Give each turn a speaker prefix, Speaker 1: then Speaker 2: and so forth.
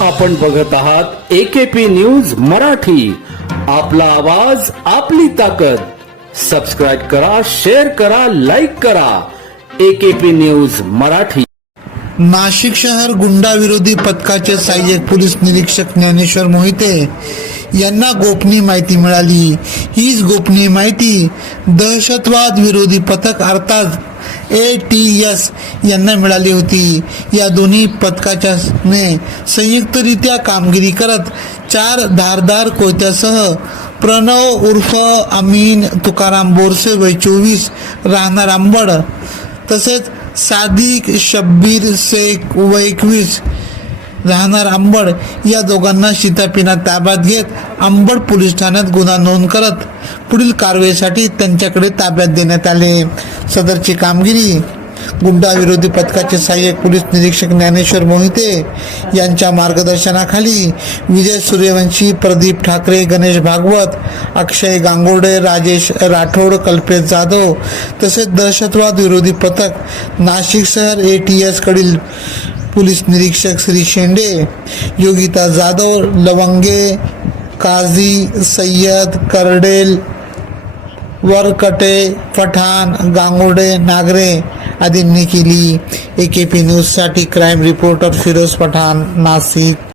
Speaker 1: आपण बघत आहात एकेपी न्यूज मराठी. आपला आवाज आपली ताकद. सबस्क्राईब करा शेअर करा लाईक करा. AKP news Marathi.
Speaker 2: नाशिक शहर गुंडा विरोधी पथकाचे सहाय्यक पोलीस निरीक्षक ज्ञानेश्वर मोहिते यांना गोपनीय माहिती मिळाली. हीच गोपनीय माहिती दहशतवाद विरोधी पथक अर्थात ए टी एस यांना मिळाली होती. या दोन्ही पथकाच्या ने संयुक्तरित्या कामगिरी करत चार धारदार कोयत्यासह प्रणव उर्फ अमीन तुकाराम बोरसे वय चोवीस राहणार आंबड तसेच सादिक शब्बीर शेख व एकवीस राहणार आंबड या दोघांना सीतापिना ताब्यात घेत आंबड पोलीस ठाण्यात गुन्हा नोंद करत पुढील कारवाईसाठी त्यांच्याकडे ताब्यात देण्यात आले. सदरची कामगिरी. गुंडा विरोधी पथकाचे सहाय्यक पोलीस निरीक्षक ज्ञानेश्वर मोहिते यांच्या मार्गदर्शनाखाली विजय सूर्यवंशी प्रदीप ठाकरे गणेश भागवत अक्षय गांगोडे राजेश राठोड कल्पेश जाधव तसेच दहशतवाद विरोधी पथक नाशिक शहर ए टी एसकडील पोलीस निरीक्षक श्री शेंडे योगिता जाधव लवंगे काझी सय्यद करडेल वरकटे पठाण गांगुर्डे नागरे आदींनी केली. ए के पी न्यूजसाठी क्राईम रिपोर्टर फिरोज पठाण नाशिक.